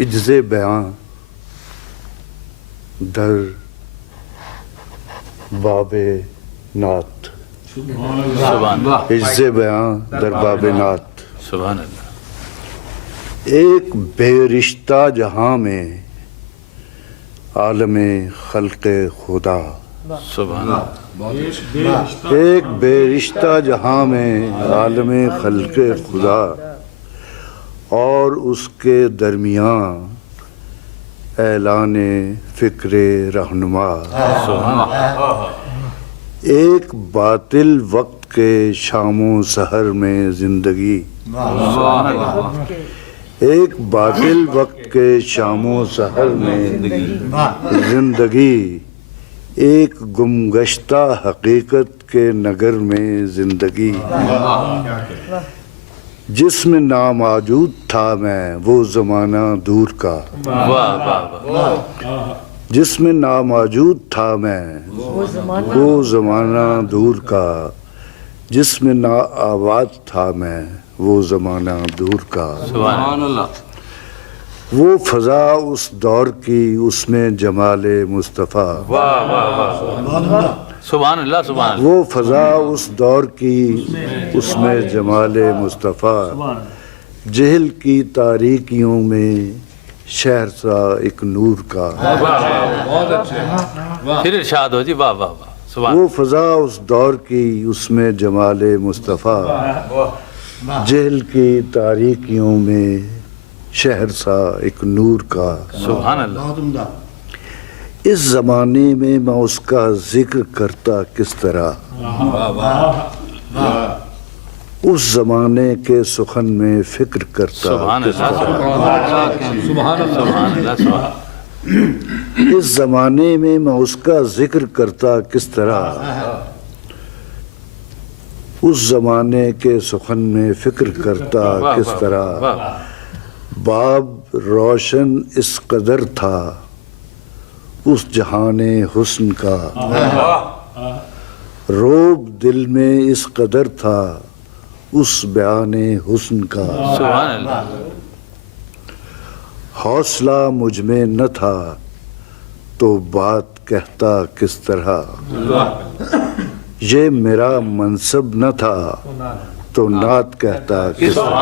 عجز بیاں در باب نعت، عجز بیاں در باب نعت. سبحان اللہ. ایک بے رشتہ جہاں میں عالم خلق خدا، سبحان اللہ. ایک بے رشتہ جہاں میں عالم خلق خدا، اور اس کے درمیان اعلان فکر رہنما. ایک باطل وقت کے شام و سحر میں زندگی، ایک باطل وقت کے شام و سحر میں زندگی، ایک گمگشتہ حقیقت کے نگر میں زندگی. جس میں ناموجود تھا میں وہ زمانہ دور کا، جس میں ناموجود تھا میں وہ زمانہ دور کا، جس میں نا آواز تھا میں وہ زمانہ دور کا. سبحان اللہ. وہ فضا اس دور کی، اس میں جمال مصطفیٰ. سبحان اللہ. سبحان اللہ. وہ فضا اس دور کی، اس میں جمال مصطفیٰ. جہل کی تاریکیوں میں شہر سا ایک نور کا. بہت اچھے. پھر ارشاد ہو جی. واہ واہ واہ. سبحان. وہ فضا اس دور کی، اس میں جمال مصطفیٰ. جہل کی تاریکیوں میں شہر سا ایک نور کا. سبحان اللہ. اس زمانے میں میں اس کا ذکر کرتا کس طرح، اس زمانے کے سخن میں فکر کرتا کس طرح. سبحان اللہ. اس زمانے میں میں اس کا ذکر کرتا کس طرح، اس زمانے کے سخن میں فکر کرتا کس طرح. باب روشن اس قدر تھا اس جہان حسن کا، روب دل میں اس قدر تھا اس بیان حسن کا. سبحان اللہ. حوصلہ مجھ میں نہ تھا تو بات کہتا کس طرح، یہ میرا منصب نہ تھا تو نعت کہتا کس طرح.